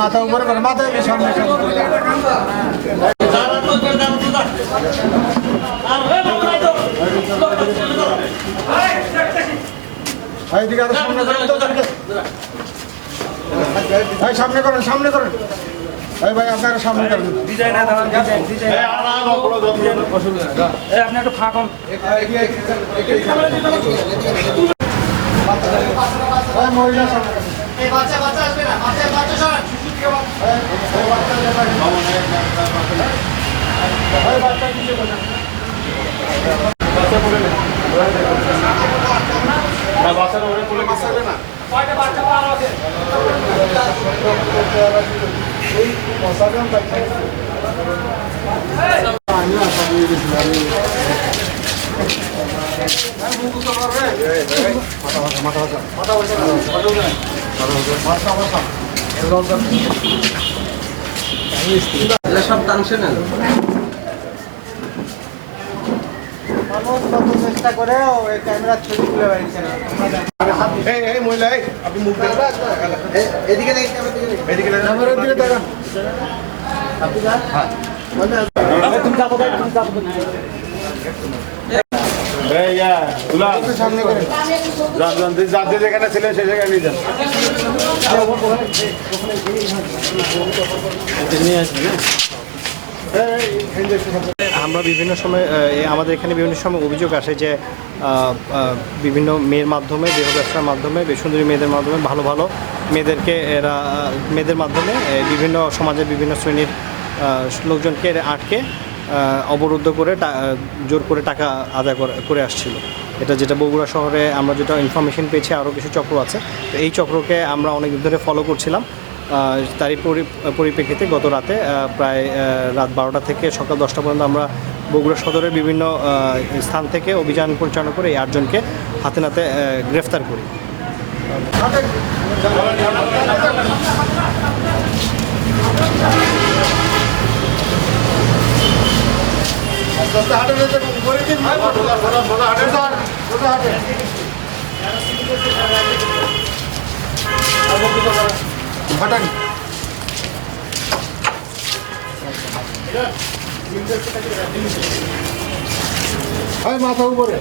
মাথা উপরে করে মাথা সামনে সামনে করেন সামনে করেন ভাই আপনারা সামনে করেন আপনি একটু ফাঁক হন মহিলা সামনে সব টানছে না চেষ্টা করে ক্যামেরার ছবি তুলে বেড়েছে মহিলা আপনি মুখ এদিকে এদিকে দেখান সামনে করে যাদের যেখানে ছিলেন সেই জায়গায় নিয়ে যান আমরা বিভিন্ন সময় আমাদের এখানে বিভিন্ন সময় অভিযোগ আসে যে বিভিন্ন মেয়ের মাধ্যমে দেহ ব্যবসার মাধ্যমে সুন্দরী মেয়েদের মাধ্যমে ভালো ভালো মেয়েদেরকে মেয়েদের মাধ্যমে বিভিন্ন সমাজের বিভিন্ন শ্রেণীর লোকজনকে আটকে অবরুদ্ধ করে জোর করে টাকা আদায় করে আসছিল। এটা যেটা বগুড়া শহরে আমরা যেটা ইনফরমেশন পেয়েছি আরও কিছু চক্র আছে, তো এই চক্রকে আমরা অনেক দিন ধরে ফলো করছিলাম। তারই পরিপ্রেক্ষিতে গত রাতে প্রায় রাত 12টা থেকে সকাল 10টা পর্যন্ত আমরা বগুড়া সদরের বিভিন্ন স্থান থেকে অভিযান পরিচালনা করে এই 8 জনকে হাতে নাতে গ্রেফতার করি। মাথা উপরে